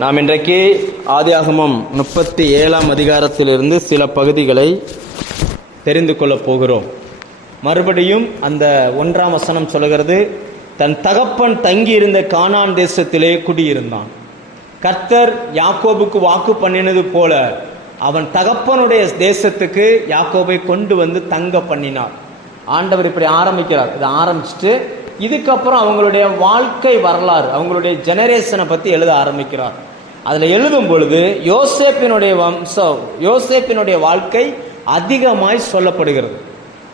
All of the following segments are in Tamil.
நாம் இன்றைக்கு ஆதியாகமம் முப்பத்தி ஏழாம் அதிகாரத்திலிருந்து சில பகுதிகளை தெரிந்து கொள்ளப் போகிறோம். மறுபடியும் அந்த ஒன்றாம் வசனம் சொல்கிறது தன் தகப்பன் தங்கியிருந்த கானான் தேசத்திலே குடியிருந்தான். கர்த்தர் யாக்கோபுக்கு வாக்கு பண்ணினது போல அவன் தகப்பனுடைய தேசத்துக்கு யாக்கோபை கொண்டு வந்து தங்க பண்ணினார். ஆண்டவர் இப்படி ஆரம்பிக்கிறார். இதை ஆரம்பிச்சுட்டு இதுக்கப்புறம் அவங்களுடைய வாழ்க்கை வரலாறு அவங்களுடைய ஜெனரேஷனை பற்றி எழுத ஆரம்பிக்கிறார். அதில் எழுதும் பொழுது யோசேப்பினுடைய வம்சம் யோசேப்பினுடைய வாழ்க்கை அதிகமாய் சொல்லப்படுகிறது.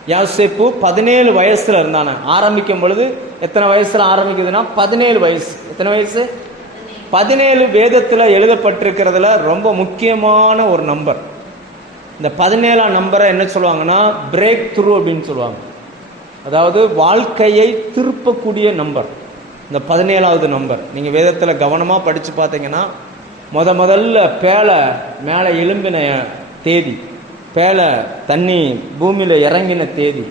யோசேப்பு பதினேழு வயசில் இருந்தானே. ஆரம்பிக்கும் பொழுது எத்தனை வயசில் ஆரம்பிக்குதுன்னா பதினேழு வயசு. எத்தனை வயசு? பதினேழு வேதத்தில் எழுதப்பட்டிருக்கிறதுல ரொம்ப முக்கியமான ஒரு நம்பர். இந்த பதினேழாம் நம்பரை என்ன சொல்லுவாங்கன்னா பிரேக் த்ரூ அப்படின்னு சொல்லுவாங்க. அதாவது வாழ்க்கையை திருப்பக்கூடிய நம்பர். இந்த பதினேழாவது நம்பர். நீங்கள் வேதத்தில் கவனமாக படித்து பார்த்தீங்கன்னா முத முதல்ல பேலை மேலே எலும்பின தேதி பேலை தண்ணி பூமியில் இறங்கின தேதி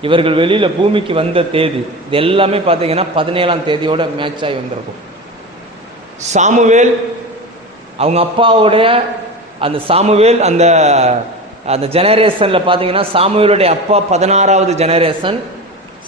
இவர்கள் வெளியில் பூமிக்கு வந்த தேதி இது எல்லாமே பார்த்தீங்கன்னா பதினேழாம் தேதியோட மேட்ச் ஆகி வந்திருக்கும். சாமுவேல் அவங்க அப்பாவுடைய அந்த சாமுவேல் அந்த அந்த ஜெனரேஷனில் பார்த்தீங்கன்னா சாமுவேலுடைய அப்பா பதினாறாவது ஜெனரேஷன்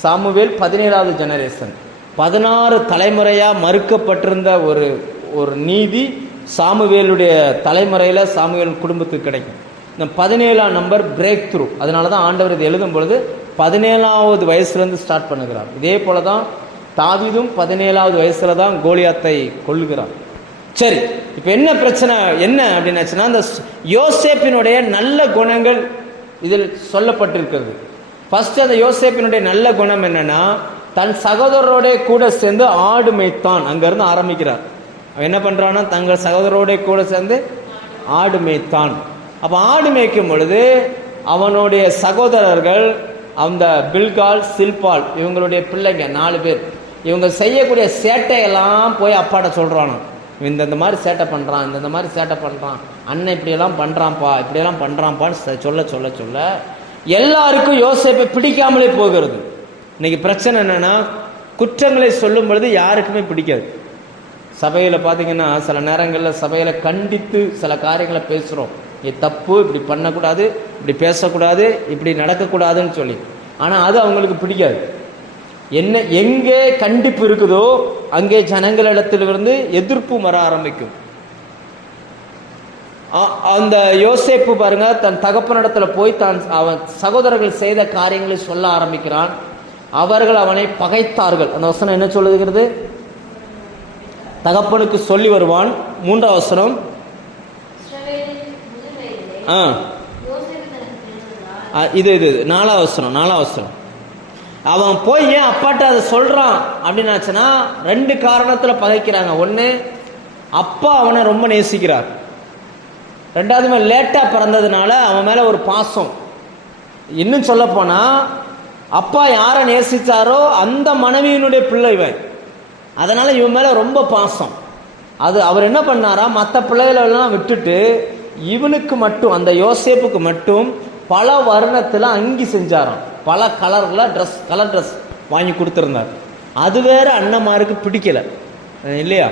சாமுவேல் பதினேழாவது ஜெனரேஷன் பதினாறு தலைமுறையாக மறுக்கப்பட்டிருந்த ஒரு ஒரு நீதி சாமுவேலுடைய தலைமுறையில் சாமுவேல் குடும்பத்துக்கு கிடைக்கும். இந்த பதினேழாம் நம்பர் பிரேக் த்ரூ அதனால தான் ஆண்டவர் இது எழுதும் பொழுது பதினேழாவது வயசுலேருந்து ஸ்டார்ட் பண்ணுகிறார். இதே போல தான் தாவிதும் பதினேழாவது வயசுல தான் கோலியாத்தை கொள்ளுகிறார் சரி இப்போ என்ன பிரச்சனை என்ன அப்படின்னாச்சுன்னா அந்த யோசேப்பினுடைய நல்ல குணங்கள் இதில் சொல்லப்பட்டிருக்கிறது. ஃபஸ்ட்டு அந்த யோசேப்பினுடைய நல்ல குணம் என்னென்னா தன் சகோதரரோட கூட சேர்ந்து ஆடு மேய்த்தான். அங்கேருந்து ஆரம்பிக்கிறார். என்ன பண்ணுறான்னா தங்கள் சகோதரோடைய கூட சேர்ந்து ஆடு மேய்த்தான். அப்போ ஆடு மேய்க்கும் பொழுது அவனுடைய சகோதரர்கள் அந்த பில்கால் சில்பால் இவங்களுடைய பிள்ளைங்க நாலு பேர் இவங்க செய்யக்கூடிய சேட்டையெல்லாம் போய் அப்பாட்ட சொல்கிறானோ இந்த இந்த மாதிரி சேட்டை பண்ணுறான் இந்த இந்த மாதிரி சேட்டை பண்ணுறான் அண்ணன் இப்படியெல்லாம் பண்ணுறான்ப்பா இப்படியெல்லாம் பண்ணுறான்ப்பான்னு சொல்ல சொல்ல சொல்ல எல்லாருக்கும் யோசிப்பை பிடிக்காமலே போகிறது. இன்னைக்கு பிரச்சனை என்னன்னா குற்றங்களை சொல்லும் பொழுது யாருக்குமே பிடிக்காது. சபையில் பார்த்தீங்கன்னா சில நேரங்களில் சபையில் கண்டித்து சில காரியங்களை பேசுகிறோம் இது தப்பு இப்படி பண்ணக்கூடாது இப்படி பேசக்கூடாது இப்படி நடக்கக்கூடாதுன்னு சொல்லி. ஆனால் அது அவங்களுக்கு பிடிக்காது. என்ன எங்கே கண்டிப்பு இருக்குதோ அங்கே ஜனங்களிடத்திலிருந்து எதிர்ப்பு வர ஆரம்பிக்கும். அந்த யோசேப்பு பாருங்க தன் தகப்பனிடத்துல போய் தான் அவன் சகோதரர்கள் செய்த காரியங்களை சொல்ல ஆரம்பிக்கிறான். அவர்கள் அவனை பகைத்தார்கள். அந்த வசனம் என்ன சொல்லுகிறது? தகப்பனுக்கு சொல்லி வருவான். மூன்றாம் வசனம். ஆ. இது இது நாலாம் வசனம் நாலாம் வசனம். அவன் போய் ஏன் அப்பாட்ட அதை சொல்கிறான் அப்படின்னாச்சுன்னா ரெண்டு காரணத்தில் பகைக்கிறாங்க. ஒன்று அப்பா அவனை ரொம்ப நேசிக்கிறார். ரெண்டாவதுமே லேட்டாக பிறந்ததுனால அவன் மேலே ஒரு பாசம். இன்னும் சொல்ல போனால் அப்பா யாரை நேசித்தாரோ அந்த மனைவியினுடைய பிள்ளை இவன். அதனால் இவன் மேலே ரொம்ப பாசம். அது அவர் என்ன பண்ணாரா? மற்ற பிள்ளைகளெல்லாம் விட்டுட்டு இவனுக்கு மட்டும் அந்த யோசேப்புக்கு மட்டும் பல வருணத்தில் அங்கி செஞ்சாராம். பல கலரில் ட்ரெஸ் கலர் ட்ரெஸ் வாங்கி கொடுத்துருந்தார். அது வேற அண்ணம்மாருக்கு பிடிக்கல. இல்லையா?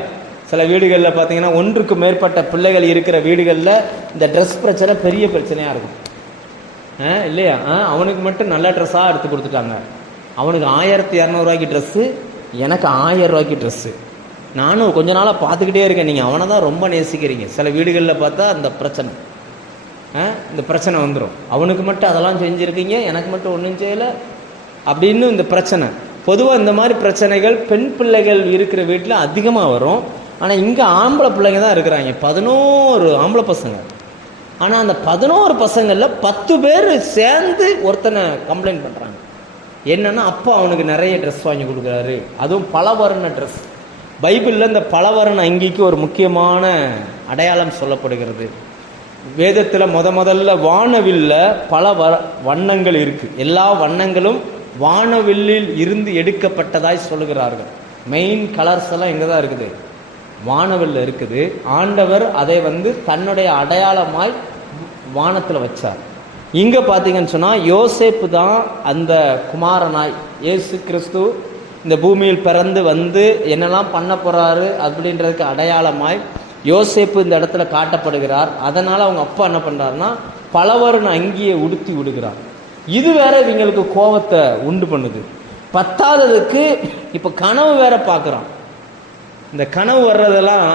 சில வீடுகளில் பார்த்தீங்கன்னா ஒன்றுக்கு மேற்பட்ட பிள்ளைகள் இருக்கிற வீடுகளில் இந்த ட்ரெஸ் பிரச்சனை பெரிய பிரச்சனையாக இருக்கும். இல்லையா? அவனுக்கு மட்டும் நல்ல ட்ரெஸ்ஸாக எடுத்து கொடுத்துட்டாங்க. அவனுக்கு ஆயிரத்தி இரநூறுவாய்க்கு ட்ரெஸ்ஸு எனக்கு ஆயிரம் ரூபாய்க்கு ட்ரெஸ்ஸு நானும் கொஞ்ச நாளாக பார்த்துக்கிட்டே இருக்கேன். நீங்கள் அவனை தான் ரொம்ப நேசிக்கிறீங்க. சில வீடுகளில் பார்த்தா அந்த பிரச்சனை. இந்த பிரச்சனை வந்துடும் அவனுக்கு மட்டும் அதெல்லாம் செஞ்சுருக்கீங்க எனக்கு மட்டும் ஒன்றும் செய்யலை அப்படின்னு இந்த பிரச்சனை. பொதுவாக இந்த மாதிரி பிரச்சனைகள் பெண் பிள்ளைகள் இருக்கிற வீட்டில் அதிகமாக வரும். ஆனால் இங்கே ஆம்பளை பிள்ளைங்க தான் இருக்கிறாங்க. பதினோரு ஆம்பளை பசங்க. ஆனால் அந்த பதினோரு பசங்களில் பத்து பேர் சேர்ந்து ஒருத்தனை கம்ப்ளைண்ட் பண்ணுறாங்க என்னன்னா அப்பா அவனுக்கு நிறைய ட்ரெஸ் வாங்கி கொடுக்குறாரு. அதுவும் பலவர்ண ட்ரெஸ் பைபிளில் இந்த பலவர்ண அங்கிக்கு ஒரு முக்கியமான அடையாளம் சொல்லப்படுகிறது. வேதத்தில் முத முதல்ல வானவில்ல பல வ வண்ணங்கள் இருக்குது எல்லா வண்ணங்களும் வானவில்லில் இருந்து எடுக்கப்பட்டதாய் சொல்லுகிறார்கள். மெயின் கலர்ஸ் எல்லாம் இங்கே தான் இருக்குது. வானவில்ல இருக்குது. ஆண்டவர் அதை வந்து தன்னுடைய அடையாளமாய் வானத்தில் வச்சார். இங்கே பார்த்தீங்கன்னு சொன்னால் யோசேப்பு தான் அந்த குமாரனாய் இயேசு கிறிஸ்து இந்த பூமியில் பிறந்து வந்து என்னெல்லாம் பண்ண போகிறாரு அப்படின்றதுக்கு அடையாளமாய் யோசேப்பு இந்த இடத்துல காட்டப்படுகிறார். அதனால் அவங்க அப்பா என்ன பண்ணுறாருன்னா பலவர்ண அங்கேயே உடுத்தி விடுகிறார். இது வேற இவங்களுக்கு கோபத்தை உண்டு பண்ணுது. பத்தாததுக்கு இப்போ கனவு வேற பார்க்குறான் இந்த கனவு வர்றதெல்லாம்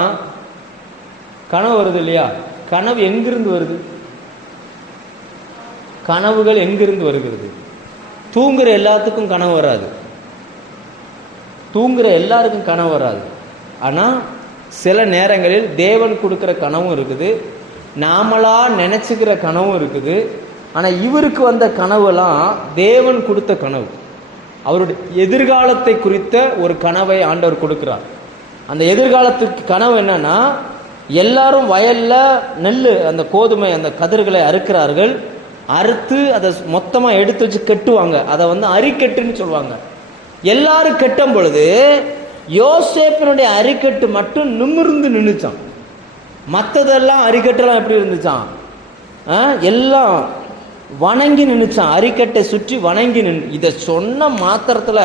கனவு வருது இல்லையா? கனவு எங்கிருந்து வருது? கனவுகள் எங்கிருந்து வருகிறது? தூங்குற எல்லாத்துக்கும் கனவு வராது. தூங்குற எல்லாருக்கும் கனவு வராது. ஆனால் சில நேரங்களில் தேவன் கொடுக்குற கனவும் இருக்குது. நாமளா நினச்சிக்கிற கனவும் இருக்குது. ஆனால் இவருக்கு வந்த கனவுலாம் தேவன் கொடுத்த கனவு. அவருடைய எதிர்காலத்தை குறித்த ஒரு கனவை ஆண்டவர் கொடுக்குறார். அந்த எதிர்காலத்துக்கு கனவு என்னன்னா எல்லாரும் வயல்ல நெல் அந்த கோதுமை அந்த கதிர்களை அறுக்கிறார்கள். அறுத்து அதை மொத்தமாக எடுத்து வச்சு கட்டுவாங்க. அதை வந்து அரிக்கட்டுன்னு சொல்லுவாங்க. எல்லாரும் கட்டும் பொழுது யோசேப்பினுடைய அரிக்கட்டு மட்டும் நிமிர்ந்து நின்றுச்சான் மற்றதெல்லாம் அரிக்கட்டெல்லாம் எப்படி இருந்துச்சான் ஆ, எல்லாம் வணங்கி நின்றுச்சான் அரிக்கட்டை சுற்றி வணங்கி நின்று இதை சொன்ன மாத்திரத்தில்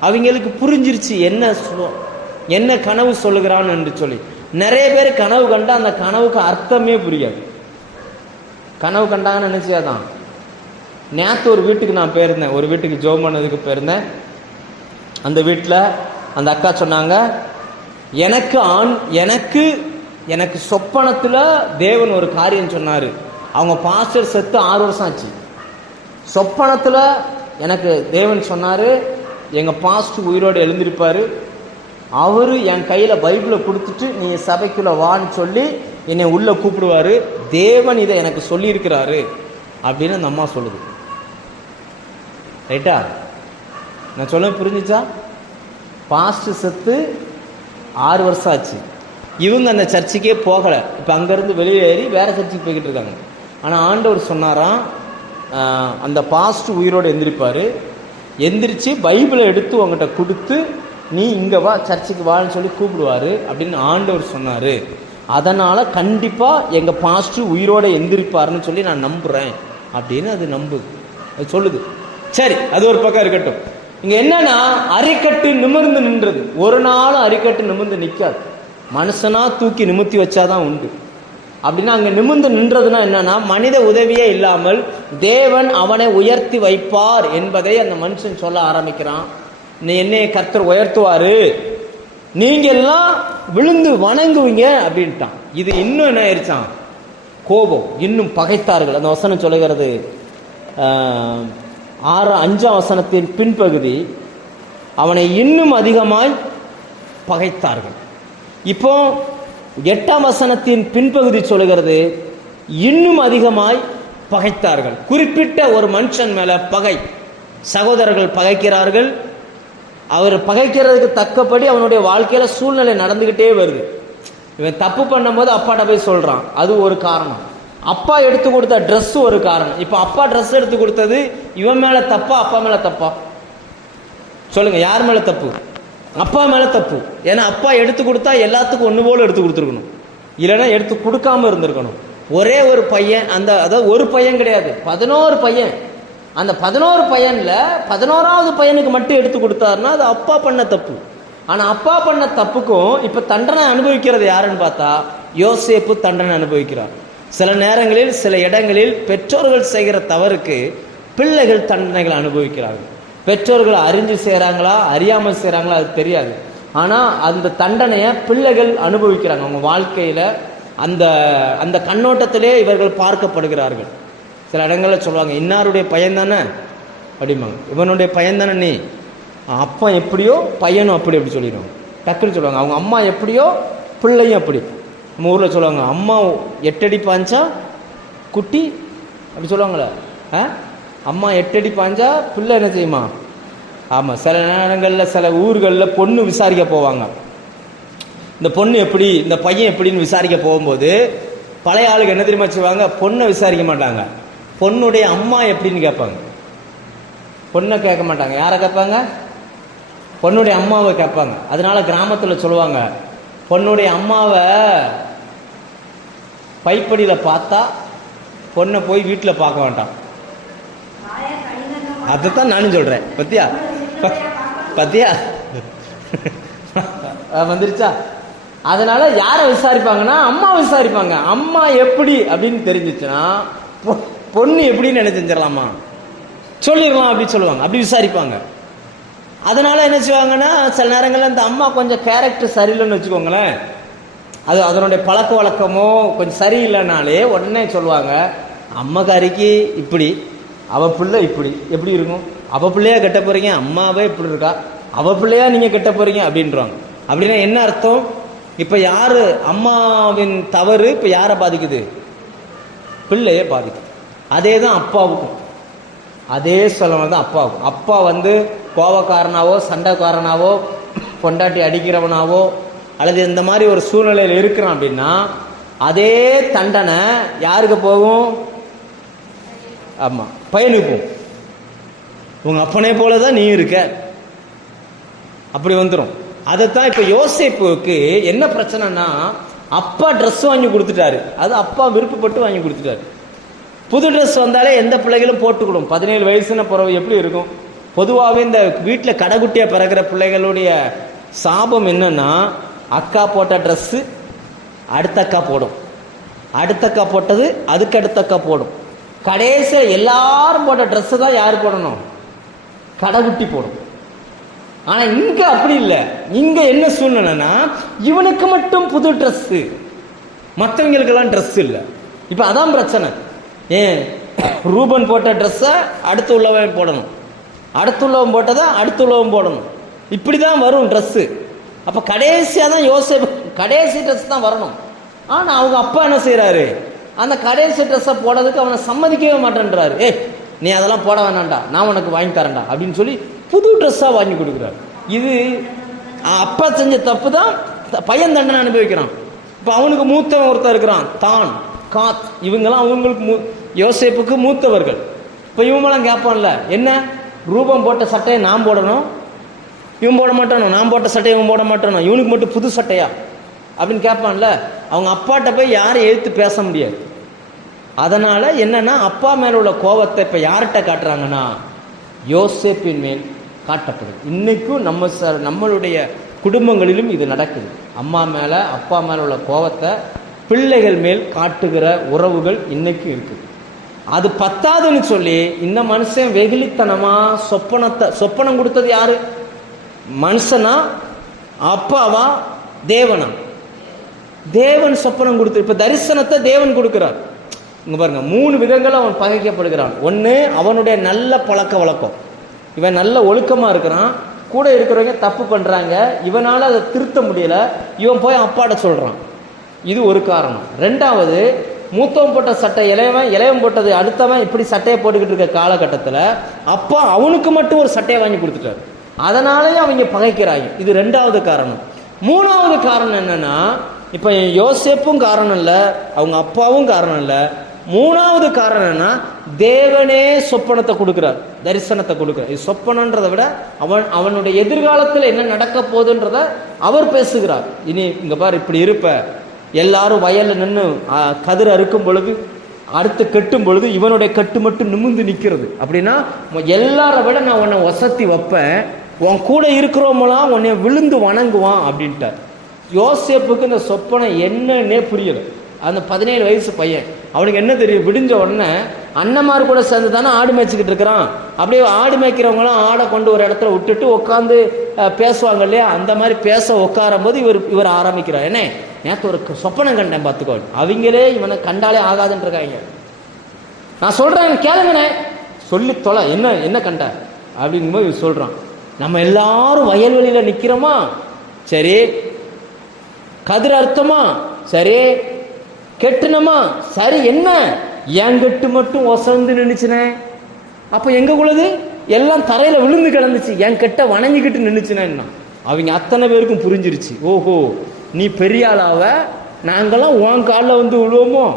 அவங்களுக்கு புரிஞ்சிருச்சு என்ன சொ- என்ன கனவு சொல்லுகிறான்னு என்று சொல்லி. நிறைய பேர் கனவு கண்டா அந்த கனவுக்கு அர்த்தமே புரியாது. கனவு கண்டாங்கன்னு நினைச்சியாதான். நேற்று ஒரு வீட்டுக்கு நான் போயிருந்தேன். ஒரு வீட்டுக்கு ஜோம் பண்ணதுக்கு போயிருந்தேன். அந்த வீட்டில் அந்த அக்கா சொன்னாங்க எனக்கு ஆண் எனக்கு எனக்கு சொப்பனத்தில் தேவன் ஒரு காரியம் சொன்னார். அவங்க பாஸ்டர் செத்து ஆறு வருஷம் ஆச்சு. சொப்பனத்தில் எனக்கு தேவன் சொன்னார் எங்கள் பாஸ்டர் உயிரோடு எழுந்திருப்பார். அவர் என் கையில் பைபிளை கொடுத்துட்டு நீ சபைக்குள்ளே வான்னு சொல்லி என்னை உள்ளே கூப்பிடுவார் தேவன் இதை எனக்கு சொல்லியிருக்கிறாரு அப்படின்னு அந்த அம்மா சொல்லுது. ரைட்டா நான் சொல்ல புரிஞ்சிச்சா? பாஸ்ட் செத்து ஆறு வருஷம் ஆச்சு. இவங்க அந்த சர்ச்சுக்கே போகலை. இப்போ அங்கேருந்து வெளியேறி வேறு சர்ச்சுக்கு போய்கிட்டு இருக்காங்க. ஆனால் ஆண்டவர் சொன்னாராம் அந்த பாஸ்ட் உயிரோடு எந்திரிப்பார். எந்திரிச்சு பைபிளை எடுத்து உங்ககிட்ட கொடுத்து நீ இங்கே வா சர்ச்சுக்கு வான்னு சொல்லி கூப்பிடுவாரு அப்படின்னு ஆண்டவர் சொன்னார். அதனால் கண்டிப்பாக எங்கள் பாஸ்டர் உயிரோடு எந்திரிப்பாருன்னு சொல்லி நான் நம்புகிறேன் அப்படின்னு அது நம்புது அது சொல்லுது. சரி அது ஒரு பக்கம் இருக்கட்டும். இங்கே என்னன்னா அரிக்கட்டு நிமிர்ந்து நின்றது. ஒரு நாளும் அரிக்கட்டு நிமிர்ந்து நிற்காது மனுஷனாக தூக்கி நிமித்தி வச்சாதான் உண்டு. அப்படின்னா அங்கே நிமிர்ந்து நின்றதுன்னா என்னன்னா மனித உதவியே இல்லாமல் தேவன் அவனை உயர்த்தி வைப்பார் என்பதை அந்த மனுஷன் சொல்ல ஆரம்பிக்கிறான். நீ கர்த்தர் உயர்த்துவார். நீங்க எல்லாம் விழுந்து வணங்குவீங்க அப்படின்ட்டான். இது இன்னும் என்ன ஆயிடுச்சான் கோபம். இன்னும் பகைத்தார்கள். அந்த வசனம் சொல்லுகிறது ஆறு அஞ்சாம் வசனத்தின் பின்பகுதி அவனை இன்னும் அதிகமாய் பகைத்தார்கள். இப்போ எட்டாம் வசனத்தின் பின்பகுதி சொல்லுகிறது இன்னும் அதிகமாய் பகைத்தார்கள். குறிப்பிட்ட ஒரு மனுஷன் மேல பகை. சகோதரர்கள் பகைக்கிறார்கள். அவர் பகைக்கிறதுக்கு தக்கபடி அவனுடைய வாழ்க்கையில சூழ்நிலை நடந்துகிட்டே வருது. இவன் தப்பு பண்ணும்போது அப்பாட்ட போய் சொல்றான். அது ஒரு காரணம். அப்பா எடுத்து கொடுத்த ட்ரெஸ் ஒரு காரணம். இப்போ அப்பா ட்ரெஸ் எடுத்து கொடுத்தது இவன் மேல தப்பா அப்பா மேல தப்பா? சொல்லுங்க யார் மேல தப்பு? அப்பா மேல தப்பு. ஏன்னா அப்பா எடுத்து கொடுத்தா எல்லாத்துக்கும் ஒன்று போல எடுத்து கொடுத்துருக்கணும். இல்லைன்னா எடுத்து கொடுக்காம இருந்திருக்கணும். ஒரே ஒரு பையன் அந்த அதாவது ஒரு பையன் கிடையாது. பதினோரு பையன். அந்த பதினோரு பையனில் பதினோராவது பையனுக்கு மட்டும் எடுத்து கொடுத்தாருன்னா அது அப்பா பண்ண தப்பு. ஆனால் அப்பா பண்ண தப்புக்கும் இப்போ தண்டனை அனுபவிக்கிறது யாருன்னு பார்த்தா யோசேப்பு தண்டனை அனுபவிக்கிறார். சில நேரங்களில் சில இடங்களில் பெற்றோர்கள் செய்கிற தவறுக்கு பிள்ளைகள் தண்டனைகளை அனுபவிக்கிறார்கள். பெற்றோர்கள் அறிஞ்சு செய்கிறாங்களா அறியாமல் செய்கிறாங்களா அது தெரியாது. ஆனால் அந்த தண்டனையை பிள்ளைகள் அனுபவிக்கிறாங்க. அவங்க வாழ்க்கையில் அந்த அந்த கண்ணோட்டத்திலே இவர்கள் பார்க்கப்படுகிறார்கள். சில இடங்களில் சொல்லுவாங்க இன்னாருடைய பையன் தானே அப்படிம்பாங்க. இவனுடைய பையன் தானே நீ? அப்பா எப்படியோ பையனும் அப்படி அப்படி சொல்லிடுவாங்க. டக்குன்னு சொல்லுவாங்க. அவங்க அம்மா எப்படியோ பிள்ளையும் அப்படி. நம்ம ஊரில் சொல்லுவாங்க அம்மா எட்டடி பாஞ்சா குட்டி? அப்படி சொல்லுவாங்களே ஆ? அம்மா எட்டடி பாஞ்சா பிள்ளை என்ன செய்யுமா? ஆமாம் சில நேரங்களில் சில ஊர்களில் பொண்ணு விசாரிக்க போவாங்க. இந்த பொண்ணு எப்படி இந்த பையன் எப்படின்னு விசாரிக்க போகும்போது பழைய ஆளுக்கு என்ன தெரியுமா செய்வாங்க? பொண்ணை விசாரிக்க மாட்டாங்க. பொண்ணுடைய அம்மா எப்படின்னு கேட்பாங்க. பொண்ணை கேட்க மாட்டாங்க. யாரை கேட்பாங்க? பொண்ணுடைய அம்மாவை கேட்பாங்க. அதனால கிராமத்தில் சொல்லுவாங்க பொண்ணுடைய அம்மாவை பைப்படியில் பார்த்தா பொண்ணை போய் வீட்டில் பார்க்க வேண்டாம் அதைத்தான் நானும் சொல்கிறேன் பத்தியா? ப- பத்தியா வந்துருச்சா? அதனால யாரை விசாரிப்பாங்கன்னா அம்மா விசாரிப்பாங்க. அம்மா எப்படி அப்படின்னு தெரிஞ்சிச்சுன்னா பொண்ணு எப்படின்னு என்ன செஞ்சிடலாமா சொல்லிடலாம் அப்படின்னு சொல்லுவாங்க. அப்படி விசாரிப்பாங்க. அதனால என்ன செய்வாங்கன்னா சில நேரங்களில் இந்த அம்மா கொஞ்சம் கேரக்டர் சரியில்லைன்னு வச்சுக்கோங்களேன். அது அதனுடைய பழக்க வழக்கமோ கொஞ்சம் சரியில்லைனாலே உடனே சொல்லுவாங்க அம்மக்காரிக்கு இப்படி அவ பிள்ளை இப்படி எப்படி இருக்கும்? அவ பிள்ளையா கட்ட போறீங்க? அம்மாவே இப்படி இருக்கா? அவ பிள்ளையா நீங்கள் கட்ட போறீங்க? அப்படின்றாங்க. அப்படின்னா என்ன அர்த்தம்? இப்போ யாரு அம்மாவின் தவறு இப்போ யாரை பாதிக்குது? பிள்ளைய பாதிக்கும் அதே தான் அப்பாவுக்கும். அதே சொல்லணும் தான் அப்பாவுக்கும். அப்பா வந்து கோபக்காரனாவோ சண்டைக்காரனாவோ பொண்டாட்டி அடிக்கிறவனாவோ அல்லது இந்த மாதிரி ஒரு சூழ்நிலையில் இருக்கிறான் அப்படின்னா அதே தண்டனை யாருக்கு போகும்? ஆமாம் பையனுக்கு போகும் உங்க அப்பனே போல தான் நீ இருக்க. அப்படி வந்துடும் அதைத்தான் இப்போ யோசிப்புக்கு என்ன பிரச்சனைனா அப்பா ட்ரெஸ் வாங்கி கொடுத்துட்டாரு. அது அப்பா விருப்பப்பட்டு வாங்கி கொடுத்துட்டாரு. புது ட்ரெஸ் வந்தாலே எந்த பிள்ளைகளும் போட்டுக்கிடும். பதினேழு வயசுன பிறகு எப்படி இருக்கும்? பொதுவாகவே இந்த வீட்டில் கடைக்குட்டியாக பிறக்கிற பிள்ளைகளுடைய சாபம் என்னன்னா அக்கா போட்ட ட்ரெஸ்ஸு அடுத்த அக்கா போடும். அடுத்த அக்கா போட்டது அதுக்கு அடுத்த அக்கா போடும். கடைசியில் எல்லாரும் போட்ட ட்ரெஸ்ஸு தான் யார் போடணும்? கடைக்குட்டி போடும். ஆனால் இங்கே அப்படி இல்லை. இங்கே என்ன சூழ்நிலைன்னா இவனுக்கு மட்டும் புது ட்ரெஸ்ஸு மற்றவங்களுக்கெல்லாம் ட்ரெஸ் இல்லை. இப்போ அதான் பிரச்சனை. ஏன்? ரூபன் போட்ட ட்ரெஸ்ஸை அடுத்து உள்ளவன் போடணும். அடுத்து உள்ளவன் போட்டதை அடுத்து உள்ளவன் போடணும். இப்படி தான் வரும் ட்ரெஸ்ஸு அப்போ கடைசியாக தான் யோசேப் கடைசி ட்ரெஸ் தான் வரணும். ஆனால் அவங்க அப்பா என்ன செய்கிறாரு அந்த கடைசி ட்ரெஸ்ஸை போடுறதுக்கு அவனை சம்மதிக்கவே மாட்டேன்றாரு. ஏய் நீ அதெல்லாம் போட வேணாண்டா நான் உனக்கு வாங்கி தரேன்டா அப்படின்னு சொல்லி புது ட்ரெஸ்ஸாக வாங்கி கொடுக்குறாரு. இது அப்பா செஞ்ச தப்பு தான் பையன் தண்டனை அனுபவிக்கிறான். இப்போ அவனுக்கு மூத்தவன் ஒருத்தன் இருக்கிறான் தான். காத் இவங்கெல்லாம் அவங்களுக்கு மூ யோசேப்புக்கு மூத்தவர்கள். இப்போ இவங்களாம் கேட்பான்ல என்ன? ரூபம் போட்ட சட்டையை நான் போடணும்? இவன் போட மாட்டானோ? நான் போட்ட சட்டையை இவன் போட மாட்டானோ? இவனுக்கு மட்டும் புது சட்டையா? அப்படின்னு கேட்பான்ல அவங்க அப்பாட்ட போய் யாரும் எழுத்து பேச முடியாது. அதனால் என்னென்னா அப்பா மேலே உள்ள கோபத்தை இப்போ யார்கிட்ட காட்டுறாங்கன்னா யோசேப்பின் மேல் காட்டப்படுது இன்றைக்கும் நம்ம ச நம்மளுடைய குடும்பங்களிலும் இது நடக்குது. அம்மா மேலே அப்பா மேலே உள்ள கோபத்தை பிள்ளைகள் மேல் காட்டுகிற உறவுகள் இன்னைக்கு இருக்குது அது பத்தாதுன்னு சொல்லி இந்த மனுஷன் வெகுளித்தனமா சொப்பனத்தை சொப்பனம் கொடுத்தது யாரு? மனுஷனா? அப்பாவா? தேவனா? தேவன் சொப்பனம் கொடுத்து இப்ப தரிசனத்தை தேவன் கொடுக்கிறார். இங்க பாருங்க மூணு விதங்கள் அவன் பகைக்கப்படுகிறான். ஒன்று அவனுடைய நல்ல பழக்க வழக்கம். இவன் நல்ல ஒழுக்கமா இருக்கிறான். கூட இருக்கிறவங்க தப்பு பண்றாங்க. இவனால அதை திருத்த முடியல. இவன் போய் அப்பாட்ட சொல்றான். இது ஒரு காரணம். ரெண்டாவது மூத்தவன் போட்ட சட்டை இளையவன் இளையவன் போட்டது அடுத்தவன் இப்படி சட்டையை போட்டுக்கிட்டு இருக்க காலகட்டத்தில் அப்பா அவனுக்கு மட்டும் ஒரு சட்டையை வாங்கி கொடுத்துட்டாரு. அதனாலேயே அவங்க பகைக்கிறாங்க. இது ரெண்டாவது காரணம். மூணாவது காரணம் என்னன்னா இப்போ யோசேப்பும் காரணம் இல்லை அவங்க அப்பாவும் காரணம் இல்லை. மூணாவது காரணம் என்ன தேவனே சொப்பனத்தை கொடுக்குறார் தரிசனத்தை கொடுக்குறார். இது சொப்பனன்றதை விட அவன் அவனுடைய எதிர்காலத்தில் என்ன நடக்க போகுதுன்றத அவர் பேசுகிறார். இனி இங்கே பார் இப்படி இருப்ப. எல்லாரும் வயலில் நின்று கதிர் அறுக்கும் பொழுது அடுத்து கட்டும் பொழுது இவனுடைய கட்டு மட்டும் நிமிர்ந்து நிற்கிறது அப்படின்னா எல்லார விட நான் உன்னை வசத்தி வைப்பேன். உன் கூட இருக்கிறவங்களாம் உன்னை விழுந்து வணங்குவான் அப்படின்ட்டார். யோசேப்புக்கு இந்த சொப்பனை என்னன்னே புரியலை. அந்த பதினேழு வயசு பையன். அவனுக்கு என்ன தெரியும்? விடிஞ்ச உடனே அண்ணமார் கூட சேர்ந்து தானே ஆடு மேய்ச்சிக்கிட்டு இருக்கிறான். அப்படியே ஆடு மேய்க்கிறவங்களாம் ஆடை கொண்டு ஒரு இடத்துல விட்டுட்டு உட்காந்து பேசுவாங்க இல்லையா? அந்த மாதிரி பேச உட்காரும் போது இவர் இவர் ஆரம்பிக்கிறார். என்ன? நேற்று ஒரு சொப்பனம் கண்டேன் பார்த்துக்கோ. அவங்களே இவனை கண்டாலே ஆகாதுன்றிருக்காங்க நான் சொல்றேன் கேளுங்கண்ணே. சொல்லி தொலை என்ன என்ன கண்ட? அப்படிங்கும்போது இவன் சொல்றான். நம்ம எல்லாரும் வயல்வெளியில நிக்கிறோமா? சரி. கதிர் அர்த்தமா? சரி. கெட்டுனமா? சரி என்ன? என் கெட்டு மட்டும் ஒசந்து நின்றுச்சுனே அப்போ எங்கே உள்ளது எல்லாம் தரையில விழுந்து கிடந்துச்சு. என் கெட்ட வணங்கிக்கிட்டு நின்னுச்சுனேன்னா. அவங்க அத்தனை பேருக்கும் புரிஞ்சிருச்சு. ஓஹோ. நீ பெரிய ஆளாவ? உன் காலில் வந்து விழுவோமோ?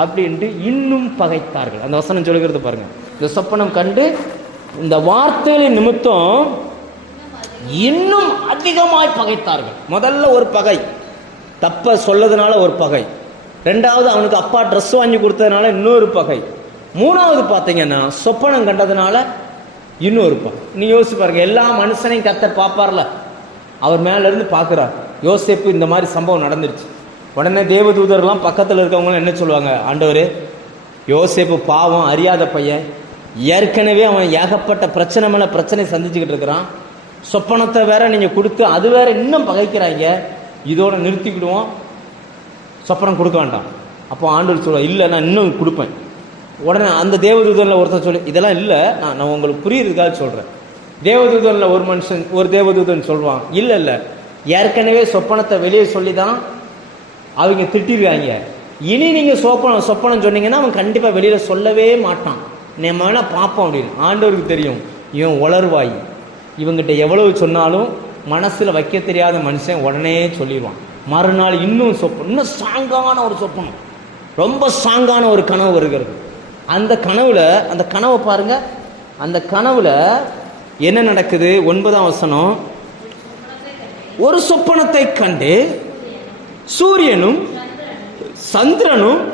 அப்படின்ட்டு இன்னும் பகைத்தார்கள். அந்த வசனம் சொல்லுகிறது பாருங்க. இந்த சொப்பனம் கண்டு இந்த வார்த்தைகளின் நிமித்தம் இன்னும் அதிகமாய் பகைத்தார்கள். முதல்ல ஒரு பகை. தப்ப சொல்லதுனால ஒரு பகை. ரெண்டாவது அவனுக்கு அப்பா ட்ரெஸ் வாங்கி கொடுத்ததுனால இன்னொரு பகை. மூணாவது பார்த்தீங்கன்னா சொப்பனம் கண்டதுனால இன்னொரு பகை. நீ யோசிச்சு பாருங்க எல்லா மனுஷனையும் கத்த பார்ப்பார்ல. அவர் மேலேருந்து பார்க்குறாரு. யோசேப்பு இந்த மாதிரி சம்பவம் நடந்துருச்சு. உடனே தேவதூதர்லாம் பக்கத்தில் இருக்கவங்களும் என்ன சொல்லுவாங்க? ஆண்டவர் யோசேப்பு பாவம் அறியாத பையன். ஏற்கனவே அவன் ஏகப்பட்ட பிரச்சனை மேலே பிரச்சனை சந்திச்சுக்கிட்டு இருக்கிறான். சொப்பனத்தை வேற நீங்கள் கொடுத்து அது வேற இன்னும் பகைக்கிறாங்க. இதோட நிறுத்திக்கிடுவோம். சொப்பனம் கொடுக்க வேண்டாம். அப்போ ஆண்டவர் சொல்லுவாள் இல்லை நான் இன்னும் கொடுப்பேன். உடனே அந்த தேவதூதனில் ஒருத்தர் சொல்லி இதெல்லாம் இல்லை நான் நான் உங்களுக்கு புரியுறதுக்காக சொல்கிறேன் தேவதூதனில் ஒரு மனுஷன் ஒரு தேவதூதன் சொல்லுவான் இல்லை இல்லை ஏற்கனவே சொப்பனத்தை வெளியே சொல்லி தான் அவங்க திட்டிருக்காங்க. இனி நீங்கள் சொப்பனம் சொப்பனம் சொன்னீங்கன்னா அவன் கண்டிப்பாக வெளியில் சொல்லவே மாட்டான். நம்ம வேணால் பார்ப்போம் அப்படின்னு. ஆண்டவருக்கு தெரியும் இவன் உளர்வாய் இவங்கிட்ட எவ்வளவு சொன்னாலும் மனசில் வைக்க தெரியாத மனுஷன் உடனே சொல்லிடுவான். மறுநாள் இன்னும் சொப்பனம் இன்னும் ஸ்ட்ராங்கான ஒரு சொப்பனம். ரொம்ப ஸ்ட்ராங்கான ஒரு கனவு வருகிறது. அந்த கனவில் அந்த கனவை பாருங்கள் அந்த கனவில் என்ன நடக்குது? ஒன்பதாம் வசனம் ஒரு சொப்பனத்தை கண்டு சூரியனும் சந்திரனும்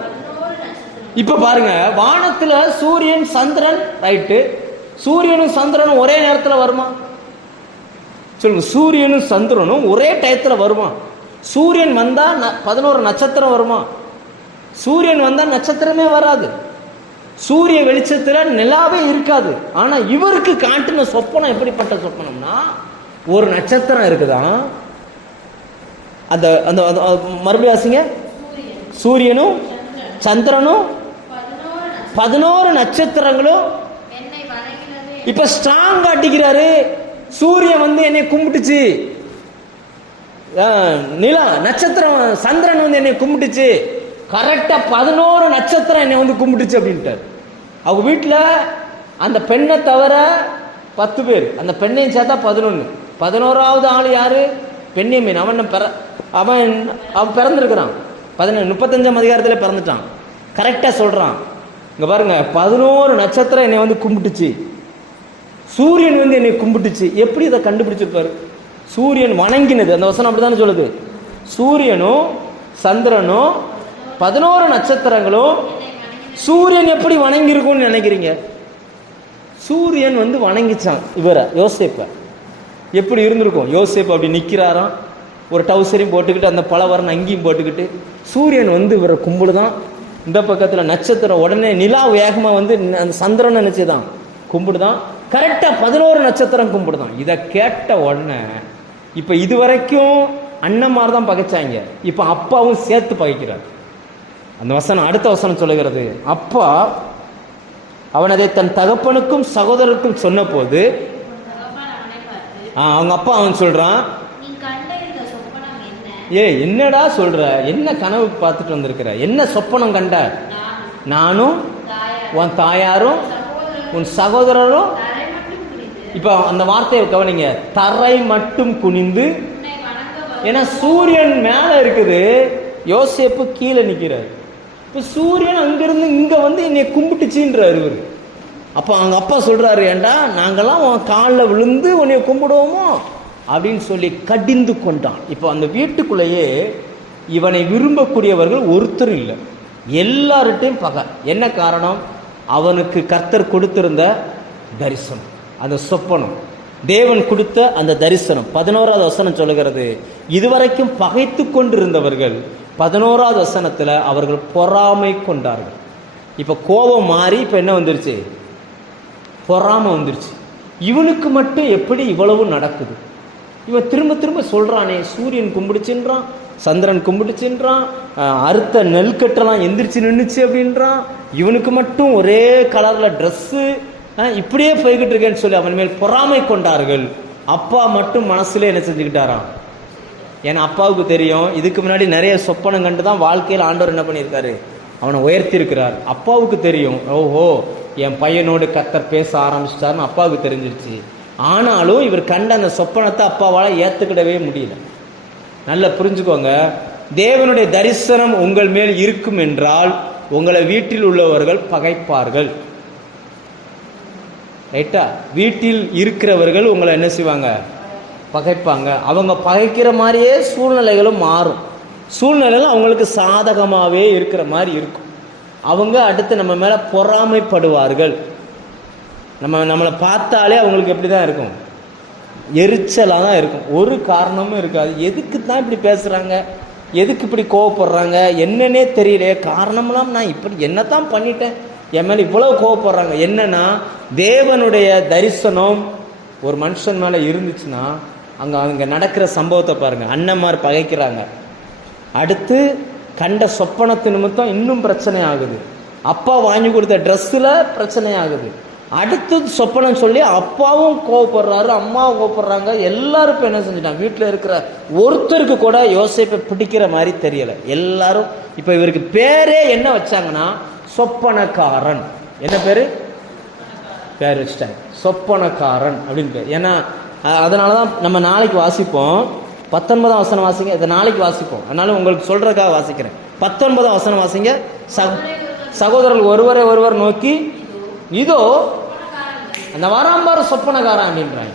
இப்ப பாருங்க வானத்துல சூரியன் சந்திரன் ரைட்டு சூரியனும் சந்திரனும் ஒரே நேரத்துல வருமா? சொல்லுங்க சூரியனும் சந்திரனும் ஒரே டயத்துல வருமா? சூரியன் வந்தா ந- பதினோரு நட்சத்திரம் வருமா? சூரியன் வந்தா நட்சத்திரமே வராது. சூரிய வெளிச்சத்துல நிலாவே இருக்காது. ஆனா இவருக்கு காட்டின சொப்பனம் எப்படிப்பட்ட சொப்பனம்னா ஒரு நட்சத்திரம் இருக்குதான் அந்த அந்த மறுபடியும் ஆசிங்க சூரியனும் சந்திரனும் பதினோரு நட்சத்திரங்களும் இப்ப ஸ்ட்ராங் காட்டிக்கிறாரு. சூரியன் வந்து என்னை கும்பிட்டுச்சு. நிலா நட்சத்திரம் சந்திரன் வந்து என்னை கும்பிட்டுச்சு. கரெக்டா பதினோரு நட்சத்திரம் என்னை வந்து கும்பிட்டுச்சு அப்படின்ட்டார். அவங்க வீட்டில் அந்த பெண்ணை தவிர பத்து பேர். அந்த பெண்ணையும் சேர்த்தா பதினொன்று பதினோராவது ஆள் யாரு? பெண்ணியமீன் அவன் பிற அவன் அவன் பிறந்திருக்கிறான். பதினேழு முப்பத்தஞ்சாம் அதிகாரத்தில் பிறந்துட்டான். கரெக்டாக சொல்கிறான் இங்கே பாருங்க பதினோரு நட்சத்திரம் என்னை வந்து கும்பிட்டுச்சு. சூரியன் வந்து என்னை கும்பிட்டுச்சு. எப்படி இதை கண்டுபிடிச்சிருப்பாரு? சூரியன் வணங்கினது. அந்த வசனம் அப்படி தானே சொல்லுது? சூரியனும் சந்திரனும் பதினோரு நட்சத்திரங்களும் சூரியன் எப்படி வணங்கியிருக்கும்னு நினைக்கிறீங்க? சூரியன் வந்து வணங்கிச்சான். இவரை யோசிப்பேன். எப்படி இருந்திருக்கும்? யோசேப் அப்படி நிற்கிறாராம் ஒரு டவுசரையும் போட்டுக்கிட்டு அந்த பலவரன் அங்கேயும் போட்டுக்கிட்டு சூரியன் வந்து இவரை கும்பிடுதான். இந்த பக்கத்தில் நட்சத்திரம் உடனே நிலா வேகமாக வந்து ந- அந்த சந்திரன் நினச்சிதான். கும்பிடு தான் கரெக்டாக பதினோரு நட்சத்திரம் கும்பிடுதான். இதை கேட்ட உடனே இப்போ இது வரைக்கும் அண்ணன்மார் தான் பகைச்சாங்க. இப்போ அப்பாவும் சேர்த்து பகைக்கிறார். அந்த வசனம் அடுத்த வசனம் சொல்லுகிறது. அப்பா அவன் அதை தன் தகப்பனுக்கும் சகோதரருக்கும் சொன்னபோது ஆ, அவங்க அப்பா அவன் என்ன? ஏ என்னடா சொல்ற? என்ன கனவு பார்த்துட்டு வந்திருக்கிற? என்ன சொப்பனம் கண்ட? நானும். உன் தாயாரும் உன் சகோதரரும். இப்போ அந்த வார்த்தையை கவனிங்க. தரை மட்டும் குனிந்து. ஏன்னா சூரியன் மேலே இருக்குது. யோசேப்பு கீழே நிற்கிறார் இப்போ சூரியன் அங்கிருந்து இங்கே வந்து என்னை கும்பிட்டுச்சுன்றார் இவர். அப்போ அவங்க அப்பா சொல்கிறாரு ஏண்டா நாங்கள்லாம் உன் காலில் விழுந்து உன்னை கும்பிடுவோமோ? அப்படின்னு சொல்லி கடிந்து கொண்டான். இப்போ அந்த வீட்டுக்குள்ளேயே இவனை விரும்பக்கூடியவர்கள் ஒருத்தர் இல்லை. எல்லார்ட்டையும் பகை. என்ன காரணம்? அவனுக்கு கர்த்தர் கொடுத்திருந்த தரிசனம் அந்த சொப்பனம். தேவன் கொடுத்த அந்த தரிசனம். பதினோராவது வசனம் சொல்லுகிறது இதுவரைக்கும் பகைத்து கொண்டிருந்தவர்கள் பதினோராவது வசனத்தில் அவர்கள் பொறாமை கொண்டார்கள். இப்போ கோபம் மாறி இப்போ என்ன வந்துருச்சு? பொறாமை வந்துருச்சு. இவனுக்கு மட்டும் எப்படி இவ்வளவு நடக்குது? இவன் திரும்ப திரும்ப சொல்கிறானே சூரியன் கும்பிடுச்சுன்றான் சந்திரன் கும்பிடுச்சுன்றான் அறுத்த நெல் கட்டெல்லாம் எந்திரிச்சு நின்றுச்சு அப்படின்றான். இவனுக்கு மட்டும் ஒரே கலரில் ட்ரெஸ்ஸு இப்படியே போய்கிட்டு இருக்கேன்னு சொல்லி அவன் மேல் பொறாமை கொண்டார்கள். அப்பா மட்டும் மனசுல என்ன செஞ்சுக்கிட்டாராம்? ஏன்னா அப்பாவுக்கு தெரியும் இதுக்கு முன்னாடி நிறைய சொப்பனம் கண்டு தான் வாழ்க்கையில் ஆண்டவர் என்ன பண்ணியிருக்காரு? அவனை உயர்த்தி இருக்கிறார் அப்பாவுக்கு தெரியும் ஓஹோ என் பையனோடு கத்தர் பேச ஆரம்பிச்சிட்டாருன்னு அப்பாவுக்கு தெரிஞ்சிருச்சு. ஆனாலும் இவர் கண்ட அந்த சொப்பனத்தை அப்பாவால் ஏற்றுக்கிடவே முடியல. நல்லா புரிஞ்சுக்கோங்க. தேவனுடைய தரிசனம் உங்கள் மேல் இருக்கும் என்றால் உங்களை வீட்டில் உள்ளவர்கள் பகைப்பார்கள். ரைட்டா வீட்டில் இருக்கிறவர்கள் உங்களை என்ன செய்வாங்க? பகைப்பாங்க. அவங்க பகைக்கிற மாதிரியே சூழ்நிலைகளும் மாறும். சூழ்நிலைகள் அவங்களுக்கு சாதகமாகவே இருக்கிற மாதிரி இருக்கும். அவங்க அடுத்து நம்ம மேலே பொறாமைப்படுவார்கள். நம்ம நம்மளை பார்த்தாலே அவங்களுக்கு எப்படி தான் இருக்கும்? எரிச்சலாக தான் இருக்கும். ஒரு காரணமும் இருக்காது. எதுக்கு தான் இப்படி பேசுகிறாங்க எதுக்கு இப்படி கோவப்படுறாங்க? என்னன்னே தெரியலையே. காரணமெல்லாம் நான் இப்படி என்னத்தான் பண்ணிட்டேன்? என் மேலே இவ்வளோ கோவப்படுறாங்க. என்னன்னா தேவனுடைய தரிசனம் ஒரு மனுஷன் மேலே இருந்துச்சுன்னா அங்கே அங்கே நடக்கிற சம்பவத்தை பாருங்கள் அண்ணன்மார் பகைக்கிறாங்க. அடுத்து கண்ட சொப்பனத்து நிமித்தம் இன்னும் பிரச்சனை ஆகுது அப்பா வாங்கி கொடுத்த ட்ரெஸ்ஸில் பிரச்சனை ஆகுது அடுத்தது சொப்பனம் சொல்லி அப்பாவும் கோவப்படுறாரு அம்மாவும் கோவப்படுறாங்க. எல்லாரும் இப்போ என்ன செஞ்சிட்டாங்க? வீட்டில் இருக்கிற ஒருத்தருக்கு கூட யோசிப்பை பிடிக்கிற மாதிரி தெரியலை. எல்லாரும் இப்போ இவருக்கு பேரே என்ன வச்சாங்கன்னா சொப்பனக்காரன். என்ன பேர்? பேர் வச்சுட்டாங்க. சொப்பனக்காரன் அப்படின்னு பேர். ஏன்னா அதனால தான் நம்ம நாளைக்கு வாசிப்போம். பத்தொன்பதாம் வசனம் வாசிங்க இதை நாளைக்கு வாசிப்போம். அதனால உங்களுக்கு சொல்றதுக்காக வாசிக்கிறேன். பத்தொன்பதாம் வசனம் வாசிங்க. சக சகோதரர்கள் ஒருவரை ஒருவர் நோக்கி இதோ அந்த வராம்பார சொப்பனக்காரன் அப்படின்றாங்க.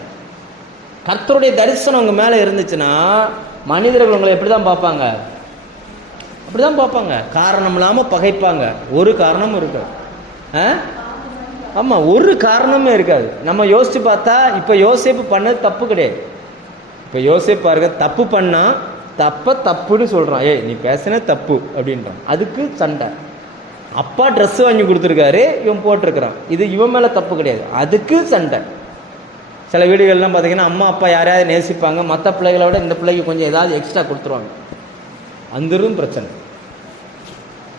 கர்த்தருடைய தரிசனம் உங்க மேல இருந்துச்சுன்னா மனிதர்கள் உங்களை எப்படி தான் பார்ப்பாங்க? அப்படிதான் பார்ப்பாங்க. காரணம் இல்லாம பகைப்பாங்க. ஒரு காரணமும் இருக்காது. ஆ? ஆமா ஒரு காரணமே இருக்காது. நம்ம யோசிச்சு பார்த்தா இப்ப யோசிப்பு பண்ணது தப்பு கிடையாது. இப்போ யோசிப்பு பாருங்க தப்பு பண்ணால் தப்பை தப்புன்னு சொல்கிறான் ஏய் நீ பேசின தப்பு அப்படின்றான். அதுக்கு சண்டை. அப்பா ட்ரெஸ் வாங்கி கொடுத்துருக்காரு இவன் போட்டிருக்கிறான். இது இவன் மேலே தப்பு கிடையாது. அதுக்கு சண்டை. சில வீடுகள்லாம் பார்த்தீங்கன்னா அம்மா அப்பா யாரையாவது நேசிப்பாங்க. மற்ற பிள்ளைகளை விட இந்த பிள்ளைக்கு கொஞ்சம் ஏதாவது எக்ஸ்ட்ரா கொடுத்துருவாங்க. அந்தரும் பிரச்சனை.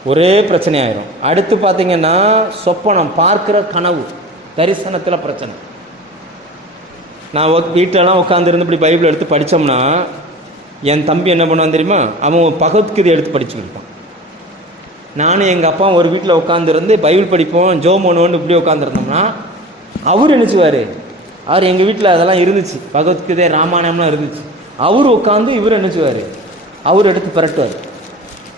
ஒரே பிரச்சனையாயிரும். அடுத்து பார்த்தீங்கன்னா சொப்பனம் பார்க்குற கனவு தரிசனத்தில் பிரச்சனை. நான் ஒக்- வீட்டிலலாம் உட்காந்துருந்து இப்படி பைபிள் எடுத்து படித்தோம்னா என் தம்பி என்ன பண்ணுவான் தெரியுமா? அவன் பகவத்கீதை எடுத்து படிச்சுக்கிட்டான் நானும் எங்கள் அப்பா ஒரு வீட்டில் உட்காந்துருந்து பைபிள் படிப்போம் ஜோ மோனோன்னு இப்படி உட்காந்துருந்தோம்னா அவர் நினச்சிவார் அவர் எங்கள் வீட்டில் அதெல்லாம் இருந்துச்சு. பகவத்கீதை ராமாயணம்லாம் இருந்துச்சு. அவர் உட்காந்து இவர் நினச்சிவார் அவர் எடுத்து பிரட்டுவார்.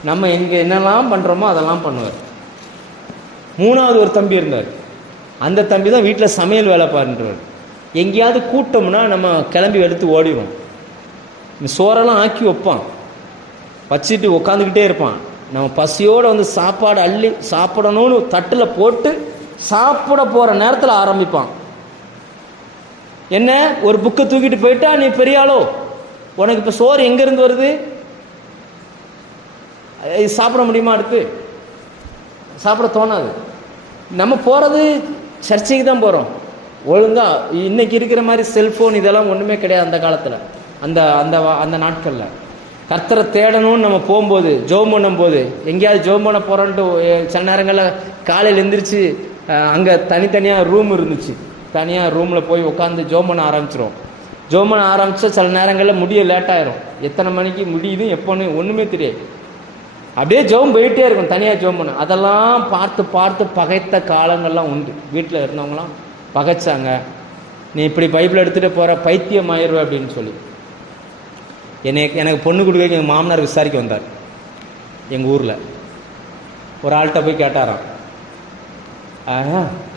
நம்ம எங்கே என்னெல்லாம் பண்ணுறோமோ அதெல்லாம் பண்ணுவார். மூணாவது ஒரு தம்பி இருந்தார். அந்த தம்பி தான் வீட்டில் சமையல் வேலை பாருன்றவர். எங்கேயாவது கூட்டம்னா நம்ம கிளம்பி எடுத்து ஓடிடுவோம். இந்த சோறெல்லாம் ஆக்கி வைப்பான். வச்சுட்டு உட்காந்துக்கிட்டே இருப்பான். நம்ம பசியோடு வந்து சாப்பாடு அள்ளி சாப்பிடணும்னு தட்டில் போட்டு சாப்பிட போகிற நேரத்தில் ஆரம்பிப்பான். என்ன? ஒரு புக்கை தூக்கிட்டு போயிட்டா நீ பெரியாளோ உனக்கு இப்போ சோறு எங்கேருந்து வருது? இது சாப்பிட முடியுமா அடுத்து சாப்பிட தோணாது. நம்ம போகிறது சர்ச்சைக்கு தான் போகிறோம் ஒழுங்கா இன்னைக்கு இருக்கிற மாதிரி செல்ஃபோன் இதெல்லாம் ஒன்றுமே கிடையாது அந்த காலத்தில். அந்த அந்த வா- அந்த நாட்களில். கர்த்தரை தேடணும்னு நம்ம போகும்போது ஜோம் பண்ணும்போது எங்கேயாவது ஜோம் பண்ண போகிறோன்ட்டு சில நேரங்களில் காலையில் எந்திரிச்சு அங்கே தனித்தனியாக ரூம் இருந்துச்சு. தனியாக ரூமில் போய் உட்காந்து ஜோம் பண்ண ஆரம்பிச்சிரும் ஜோம் பண்ண ஆரம்பித்தா சில நேரங்களில் முடிய லேட்டாயிரும் எத்தனை மணிக்கு முடியுது எப்போன்னு ஒன்றுமே தெரியாது. அப்படியே ஜோம் போயிட்டே இருக்கும் தனியாக ஜோம் பண்ண. அதெல்லாம் பார்த்து பார்த்து பகைத்த காலங்கள்லாம் உண்டு. வீட்டில் இருந்தவங்களாம் பகைச்சாங்க. நீ இப்படி பைப்பில் எடுத்துகிட்டு போகிற பைத்தியம் ஆயிடுவ அப்படின்னு சொல்லி. என்னை எனக்கு பொண்ணு கொடுக்க எங்கள் மாமனார் விசாரிக்க வந்தார். எங்கள் ஊரில். ஒரு ஆள்கிட்ட போய் கேட்டாராம்.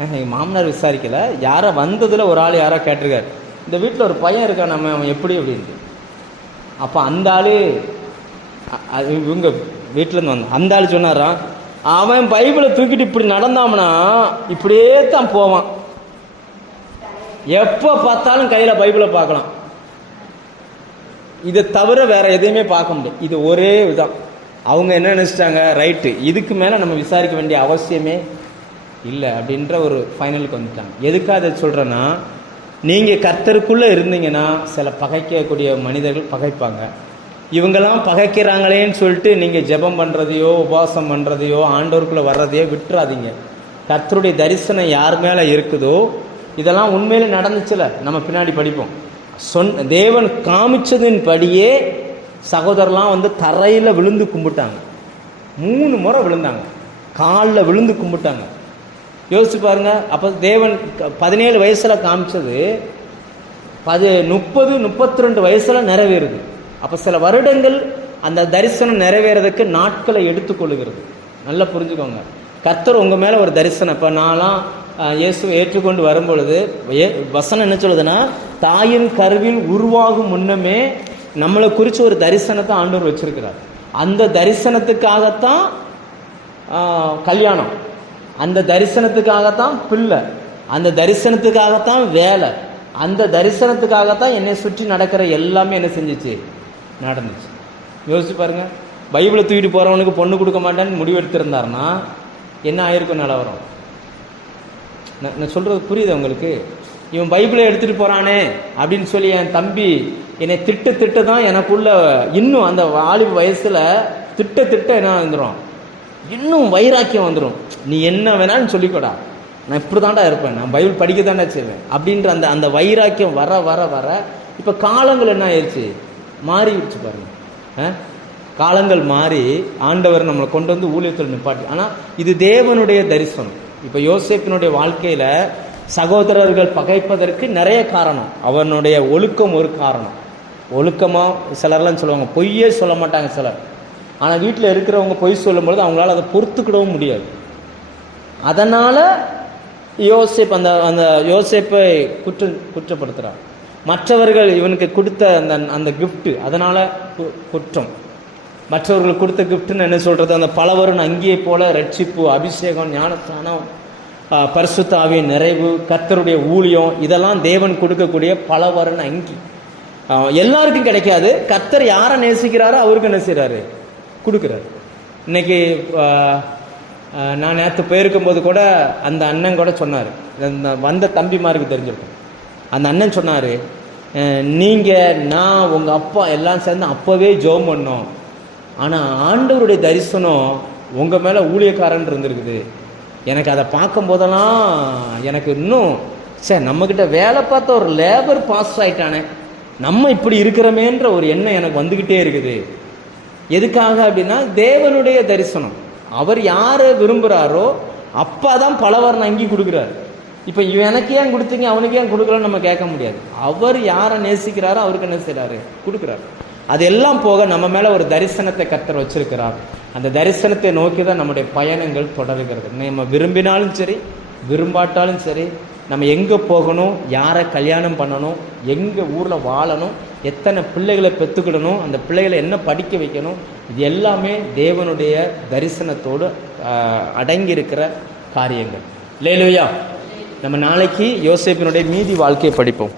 எங்கள் மாமனார் விசாரிக்கலை. யாரோ வந்ததில் ஒரு ஆள் யாரோ கேட்டிருக்காரு. இந்த வீட்டில் ஒரு பையன் இருக்கான் நம்ம அவன் எப்படி அப்படின்ட்டு. அப்போ அந்த ஆள் அது இவங்க வீட்டிலேருந்து வந்தான். அந்த ஆள் சொன்னாராம் அவன் பைபிளை தூக்கிட்டு இப்படி நடந்தாம்னா இப்படியே தான் போவான். எப்போ பார்த்தாலும் கையில் பைபிளை பார்க்கலாம். இதை தவிர வேற எதையுமே பார்க்க முடியாது இது ஒரே இதுதான் அவங்க என்ன நினச்சிட்டாங்க? ரைட்டு. இதுக்கு மேலே நம்ம விசாரிக்க வேண்டிய அவசியமே இல்லை அப்படின்ற ஒரு ஃபைனலுக்கு வந்துட்டாங்க. எதுக்காக அதை சொல்கிறேன்னா நீங்கள் கர்த்தருக்குள்ளே இருந்தீங்கன்னா சில பகைக்கக்கூடிய மனிதர்கள் பகைப்பாங்க. இவங்கெல்லாம் பகைக்கிறாங்களேன்னு சொல்லிட்டு நீங்கள் ஜெபம் பண்ணுறதையோ உபவாசம் பண்ணுறதையோ ஆண்டோருக்குள்ளே வர்றதையோ விட்டுறாதீங்க. கர்த்தருடைய தரிசனம் யார் மேலே இருக்குதோ இதெல்லாம் உண்மையில நடந்துச்சுல. நம்ம பின்னாடி படிப்போம். சொன் தேவன் காமிச்சதின் படியே சகோதரர்லாம் வந்து தரையில் விழுந்து கும்பிட்டாங்க. மூணு முறை விழுந்தாங்க. காலில் விழுந்து கும்பிட்டாங்க. யோசிச்சு பாருங்க. அப்போ தேவன் பதினேழு வயசில் காமிச்சது பது முப்பது முப்பத்தி ரெண்டு வயசில் நிறைவேறுது. அப்போ சில வருடங்கள் அந்த தரிசனம் நிறைவேறதுக்கு நாட்களை எடுத்துக்கொள்ளுகிறது. நல்லா புரிஞ்சுக்கோங்க. கர்த்தர் உங்கள் மேலே ஒரு தரிசனம். இப்போ நான்லாம் இயேசு ஏற்றுக்கொண்டு வரும்பொழுது ஏ- வசனம் என்ன சொல்லுதுன்னா தாயின் கருவில் உருவாகும் முன்னமே நம்மளை குறித்து ஒரு தரிசனத்தை ஆண்டவர் வச்சிருக்கிறார். அந்த தரிசனத்துக்காகத்தான் கல்யாணம். அந்த தரிசனத்துக்காகத்தான் பிள்ளை. அந்த தரிசனத்துக்காகத்தான் வேலை. அந்த தரிசனத்துக்காகத்தான் என்னை சுற்றி நடக்கிற எல்லாமே என்ன செஞ்சிச்சு? நடந்துச்சு. யோசிச்சு பாருங்க. பைபிளை தூக்கிட்டு போகிறவனுக்கு பொண்ணு கொடுக்க மாட்டேன்னு முடிவெடுத்திருந்தாருன்னா என்ன ஆயிருக்கும் நிலவரம்? நான் நான் சொல்கிறது புரியுது உங்களுக்கு? இவன் பைபிளை எடுத்துகிட்டு போகிறானே அப்படின்னு சொல்லி என் தம்பி என்னை திட்டு திட்ட தான் எனக்குள்ள இன்னும் அந்த வாலிப வயசில் திட்ட திட்ட என்ன வந்துடும் இன்னும் வைராக்கியம் வந்துடும் நீ என்ன வேணாலும் சொல்லிக்கூடா. நான் இப்படி தாண்டா இருப்பேன். நான் பைபிள் படிக்க தாண்டா செய்வேன். அப்படின்ற அந்த அந்த வைராக்கியம் வர வர வர இப்போ காலங்கள் என்ன ஆயிடுச்சு மாறிடுச்சு பாருங்க. ஆ? காலங்கள் மாறி ஆண்டவர் நம்மளை கொண்டு வந்து ஊழியத்தில் நிப்பாட்டி. ஆனால் இது தேவனுடைய தரிசனம். இப்போ யோசேப்பினுடைய வாழ்க்கையில சகோதரர்கள் பகைப்பதற்கு நிறைய காரணம். அவனுடைய ஒழுக்கம் ஒரு காரணம். ஒழுக்கமா சிலர்லாம் சொல்லுவாங்க பொய்யே சொல்ல மாட்டாங்க சிலர். ஆனால் வீட்டில் இருக்கிறவங்க பொய் சொல்லும்பொழுது அவங்களால அதை பொறுத்துக்கிடவும் முடியாது. அதனால யோசேப் அந்த அந்த யோசேப்பை குற்ற குற்றப்படுத்துகிறார் மற்றவர்கள் இவனுக்கு கொடுத்த அந்த அந்த கிஃப்ட்டு அதனால் கு- குற்றம். மற்றவர்கள் கொடுத்த கிஃப்ட்னு என்ன சொல்கிறது அந்த பலவரும் அங்கேயே போல ரட்சிப்பு அபிஷேகம் ஞானஸ்தானம் பரிசுத்தாவின் நிறைவு கர்த்தருடைய ஊழியம் இதெல்லாம் தேவன் கொடுக்கக்கூடிய பலவரன் அங்கி. எல்லாருக்கும் கிடைக்காது. கர்த்தர் யாரை நேசிக்கிறாரோ அவருக்கு என்ன செய்கிறாரு கொடுக்குறாரு. இன்னைக்கு நான் நேற்று போயிருக்கும்போது கூட அந்த அண்ணன் கூட சொன்னார். இந்த வந்த தம்பிமாருக்கு தெரிஞ்சிருக்கும். அந்த அண்ணன் சொன்னார் நீங்கள் நான் உங்கள் அப்பா எல்லாம் சேர்ந்து அப்போவே ஜோம் பண்ணோம். ஆனால் ஆண்டவருடைய தரிசனம் உங்கள் மேலே ஊழியக்காரன் இருந்திருக்குது. எனக்கு அதை பார்க்கும் போதெல்லாம் எனக்கு இன்னும் சார் நம்மக்கிட்ட வேலை பார்த்த ஒரு லேபர் பாஸ் ஆயிட்டானே. நம்ம இப்படி இருக்கிறோமேன்ற ஒரு எண்ணம் எனக்கு வந்துக்கிட்டே இருக்குது. எதுக்காக அப்படின்னா தேவனுடைய தரிசனம். அவர் யாரை விரும்புகிறாரோ அப்பா தான் பலவர்ணம் அங்கி கொடுக்குறாரு. இப்போ எனக்கு ஏன் கொடுத்தீங்க அவனுக்கு ஏன் கொடுக்கலன்னு நம்ம கேட்க முடியாது. அவர் யாரை நேசிக்கிறாரோ அவருக்கு என்ன செய்கிறாரு கொடுக்குறாரு. அதெல்லாம் போக நம்ம மேலே ஒரு தரிசனத்தை கத்தர் வச்சிருக்கிறார். அந்த தரிசனத்தை நோக்கி தான் நம்முடைய பயணங்கள் தொடர்கிறது. நம்ம விரும்பினாலும் சரி விரும்பாட்டாலும் சரி நம்ம எங்கே போகணும் யாரை கல்யாணம் பண்ணணும் எங்கே ஊரில் வாழணும் எத்தனை பிள்ளைகளை பெற்றுக்கிடணும் அந்த பிள்ளைகளை என்ன படிக்க வைக்கணும் இது எல்லாமே தேவனுடைய தரிசனத்தோடு அடங்கி இருக்கிற காரியங்கள். லேலுயா நம்ம நாளைக்கு யோசேப்பினுடைய மீதி வாழ்க்கையை படிப்போம்.